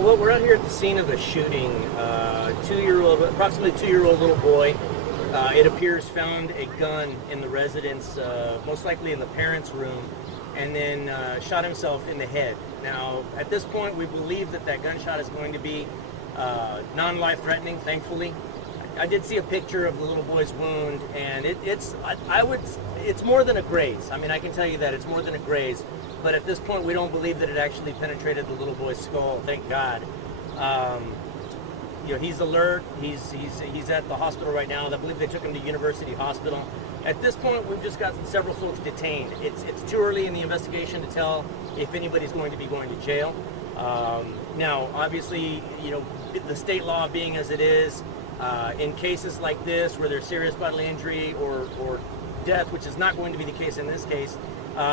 Well, we're out here at the scene of a shooting. Approximately 2-year-old little boy, it appears, found a gun in the residence, most likely in the parents' room, and then shot himself in the head. Now, at this point, we believe that that gunshot is going to be non-life-threatening, thankfully. I did see a picture of the little boy's wound, and it's more than a graze. I mean, I can tell you that it's more than a graze. But at this point, we don't believe that it actually penetrated the little boy's skull. Thank God. He's alert. He's at the hospital right now. I believe they took him to University Hospital. At this point, we've just got several folks detained. It's too early in the investigation to tell if anybody's going to be going to jail. Now, obviously, the state law being as it is, in cases like this where there's serious bodily injury or death, which is not going to be the case in this case,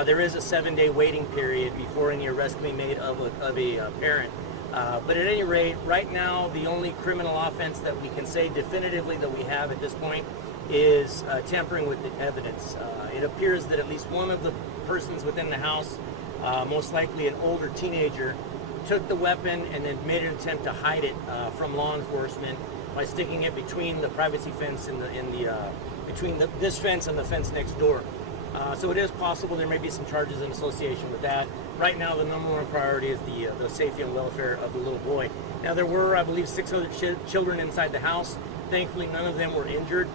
there is a 7-day waiting period before any arrest can be made of a parent. But at any rate, right now, the only criminal offense that we can say definitively that we have at this point is tampering with the evidence. It appears that at least one of the persons within the house, most likely an older teenager, took the weapon and then made an attempt to hide it from law enforcement by sticking it between the privacy fence and between this fence and the fence next door. So it is possible there may be some charges in association with that. Right now, the number one priority is the safety and welfare of the little boy. Now, there were, I believe, 6 other children inside the house. Thankfully, none of them were injured.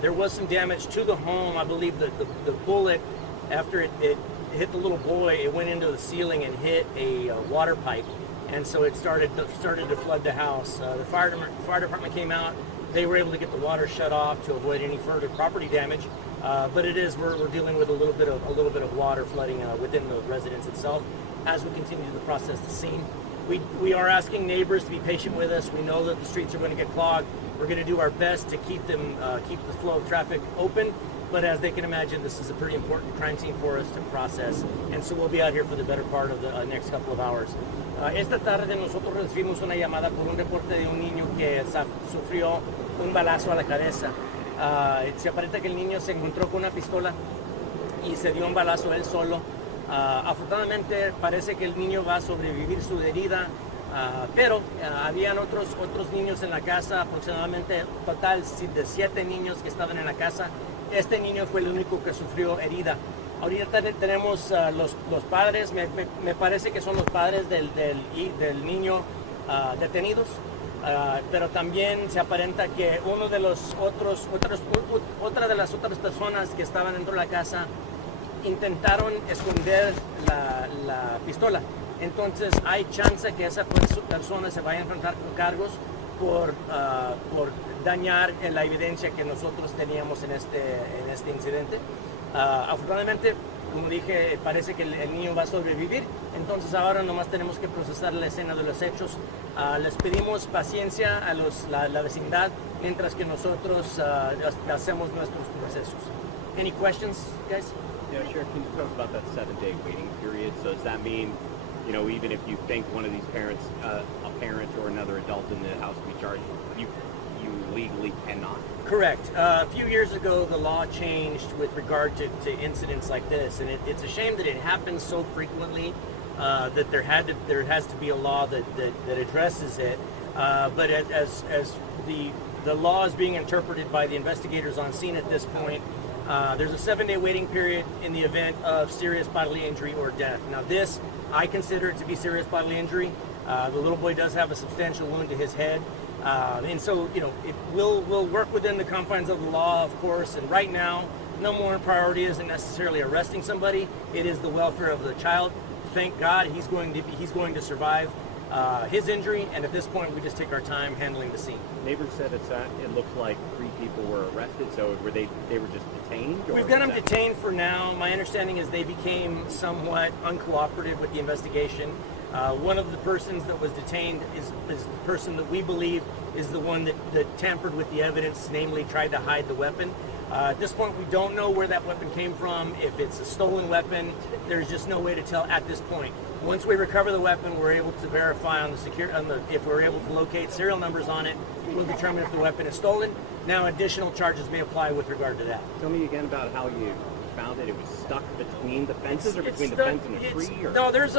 There was some damage to the home. I believe that the bullet, after it hit the little boy, it went into the ceiling and hit a water pipe. And so it started to flood the house. The fire department came out. They were able to get the water shut off to avoid any further property damage. But we're dealing with a little bit of water flooding within the residence itself as we continue to process the scene. We are asking neighbors to be patient with us. We know that the streets are going to get clogged. We're going to do our best to keep the flow of traffic open. But as they can imagine, this is a pretty important crime scene for us to process, and so we'll be out here for the better part of the next couple of hours. Esta tarde nosotros recibimos una llamada por un reporte de un niño que sufrió un balazo a la cabeza. Se aparenta que el niño se encontró con una pistola y se dio un balazo él solo. Afortunadamente parece que el niño va a sobrevivir su herida, pero habían otros niños en la casa, aproximadamente total de 7 niños que estaban en la casa. Este niño fue el único que sufrió herida. Ahorita tenemos los padres, me parece que son los padres del niño detenidos. Pero también se aparenta que otra de las otras personas que estaban dentro de la casa intentaron esconder la pistola. Entonces hay chance que esa persona se vaya a enfrentar con cargos por dañar la evidencia que nosotros teníamos en este incidente. Afortunadamente, como dije, parece que el niño va a sobrevivir, entonces ahora nomás tenemos que procesar la escena de los hechos. Les pedimos paciencia a la vecindad mientras que nosotros hacemos nuestros procesos. Any questions, guys? Yeah, sure. Can you talk about that 7-day waiting period? So does that mean, even if you think one of these parents, a parent or another adult in the house can be charged, you legally cannot? Correct. A few years ago, the law changed with regard to incidents like this, and it's a shame that it happens so frequently that there has to be a law that addresses it. But as the law is being interpreted by the investigators on scene at this point, there's a 7-day waiting period in the event of serious bodily injury or death. Now, this I consider it to be serious bodily injury. The little boy does have a substantial wound to his head. And so, we'll work within the confines of the law, of course. And right now, number one priority isn't necessarily arresting somebody. It is the welfare of the child. Thank God he's going to survive his injury. And at this point, we just take our time handling the scene. Neighbors said it looks like 3 people were arrested. So they were just detained? We've got them detained for now. My understanding is they became somewhat uncooperative with the investigation. One of the persons that was detained is the person that we believe is the one that tampered with the evidence, namely tried to hide the weapon. At this point, we don't know where that weapon came from. If it's a stolen weapon, there's just no way to tell at this point. Once we recover the weapon, we're able to verify if we're able to locate serial numbers on it, we'll determine if the weapon is stolen. Now, additional charges may apply with regard to that. Tell me again about how found it? It was stuck between the fences, or between the stuck- fence and the tree? Or? No, there's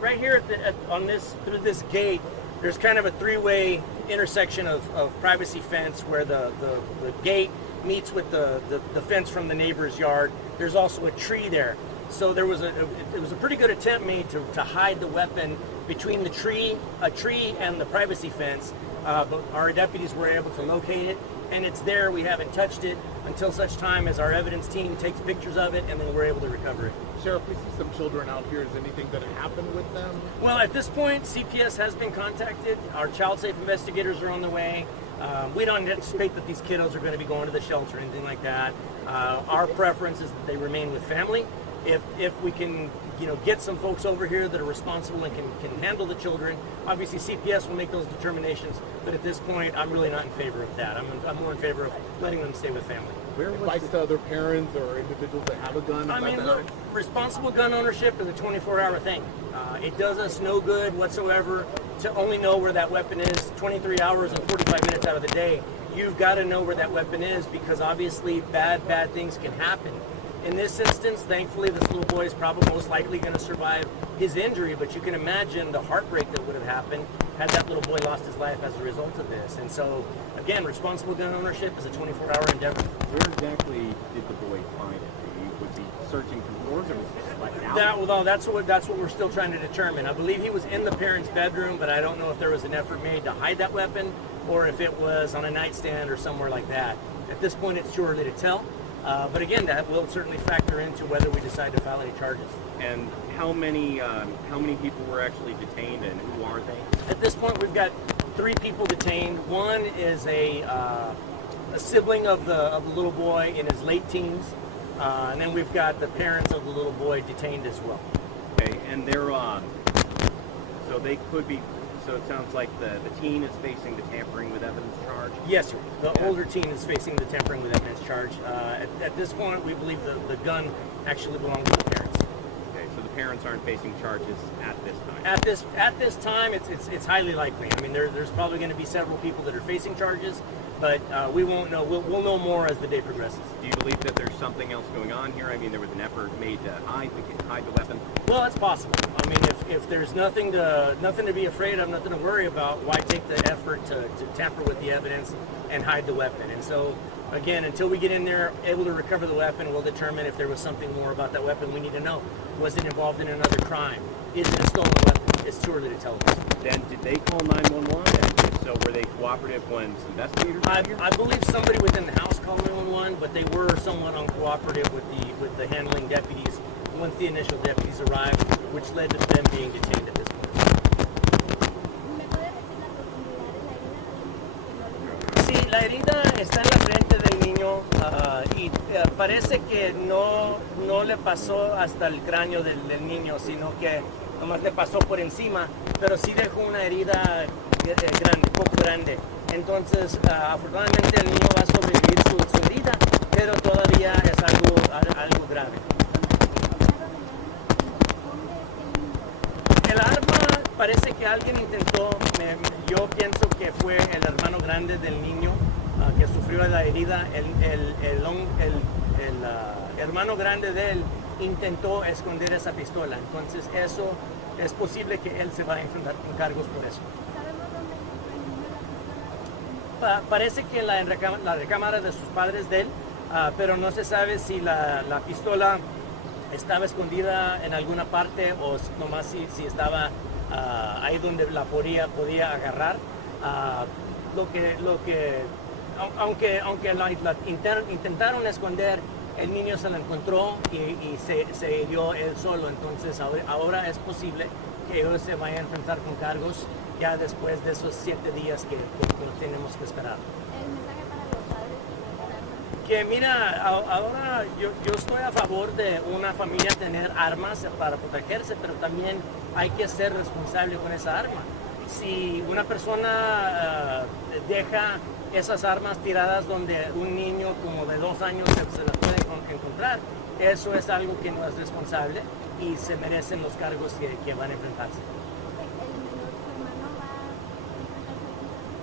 right here on this, through this gate, there's kind of a three-way intersection of privacy fence where the gate meets with the fence from the neighbor's yard. There's also a tree there. So it was a pretty good attempt made to hide the weapon between a tree and the privacy fence, but our deputies were able to locate it, and it's there. We haven't touched it until such time as our evidence team takes pictures of it, and then we're able to recover it. Sheriff, we see some children out here. Is anything going to happen with them? Well, at this point, CPS has been contacted. Our child safe investigators are on the way. We don't anticipate that these kiddos are going to be going to the shelter or anything like that. Our preference is that they remain with family. If we can, get some folks over here that are responsible and can handle the children, obviously CPS will make those determinations. But at this point, I'm really not in favor of that. I'm more in favor of letting them stay with family. Where advice to other parents or individuals that have a gun? I mean, look, responsible gun ownership is a 24-hour thing. It does us no good whatsoever to only know where that weapon is 23 hours and 45 minutes out of the day. You've got to know where that weapon is, because obviously bad things can happen. In this instance, thankfully, this little boy is probably most likely going to survive his injury, but you can imagine the heartbreak that would have happened had that little boy lost his life as a result of this. And so, again, responsible gun ownership is a 24-hour endeavor. Where exactly did the boy find it? He was he searching for doors, or was he just left out? That's what we're still trying to determine. I believe he was in the parents' bedroom, but I don't know if there was an effort made to hide that weapon or if it was on a nightstand or somewhere like that. At this point, it's too early to tell. But again, that will certainly factor into whether we decide to file any charges. And how many people were actually detained, and who are they? At this point, we've got 3 people detained. One is a sibling of the little boy in his late teens, and then we've got the parents of the little boy detained as well. Okay, and they're so they could be. So it sounds like the teen is facing the tampering with evidence charge? Yes, sir. The older teen is facing the tampering with evidence charge. At this point, we believe the gun actually belongs to the parents. Okay, so the parents aren't facing charges at this time? At this time, it's highly likely. I mean, there's probably going to be several people that are facing charges, but we won't know. We'll know more as the day progresses. Do you believe that there's something else going on here? I mean, there was an effort made to hide the weapon? Well, it's possible. I mean, if there's nothing to be afraid of, nothing to worry about, why take the effort to tamper with the evidence and hide the weapon? And so, again, until we get in there, able to recover the weapon, we'll determine if there was something more about that weapon we need to know. Was it involved in another crime? Is it a stolen weapon? It's too early to tell us. Then did they call 911? And if so, were they cooperative when investigators got here? I believe somebody within the house called 911, but they were somewhat uncooperative with the handling deputies once the initial deputies arrived, which led to them being detained at this point. Sí, la herida está en la frente del niño y parece que no le pasó hasta el cráneo del niño, sino que nomás le pasó por encima, pero sí dejó una herida grande, poco grande. Entonces, afortunadamente el niño va a sobrevivir su herida, pero todavía es algo grave. El arma parece que alguien intentó, yo pienso que fue el hermano grande del niño que sufrió la herida. El hermano grande de él intentó esconder esa pistola, entonces eso es posible que él se va a enfrentar con cargos por eso. Parece que la recámara de sus padres de él, pero no se sabe si la pistola estaba escondida en alguna parte o nomás si estaba ahí donde la podía agarrar. Aunque la intentaron esconder, el niño se la encontró y se hirió él solo. Entonces ahora es posible que ellos se vayan a enfrentar con cargos ya después de esos 7 días que tenemos que esperar. Que mira, ahora yo estoy a favor de una familia tener armas para protegerse, pero también hay que ser responsable con esa arma. Si una persona deja esas armas tiradas donde un niño como de 2 años se las puede encontrar, eso es algo que no es responsable y se merecen los cargos que van a enfrentarse.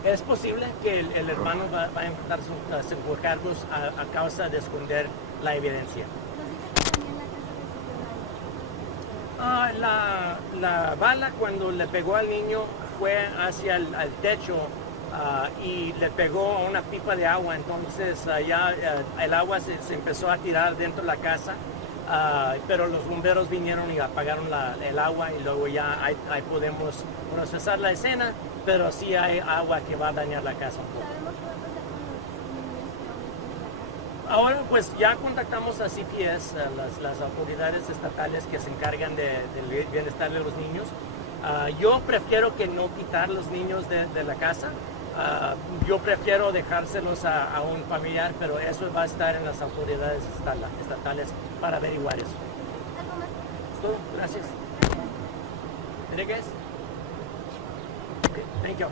Es posible que el hermano va a enfrentarse con cargos a causa de esconder la evidencia. La bala cuando le pegó al niño fue hacia al techo y le pegó a una pipa de agua, entonces ya el agua se empezó a tirar dentro de la casa, pero los bomberos vinieron y apagaron el agua y luego ya ahí podemos procesar la escena, pero sí hay agua que va a dañar la casa un poco. ¿Sabemos qué va a pasar con los niños que aún están en la casa? Ahora pues ya contactamos a CPS, las autoridades estatales que se encargan del bienestar de los niños. Yo prefiero que no quitar los niños de la casa. Yo prefiero dejárselos a un familiar, pero eso va a estar en las autoridades estatales para averiguar eso. ¿Algo más? ¿Es todo? Gracias. ¿Enriquez? Okay, thank you.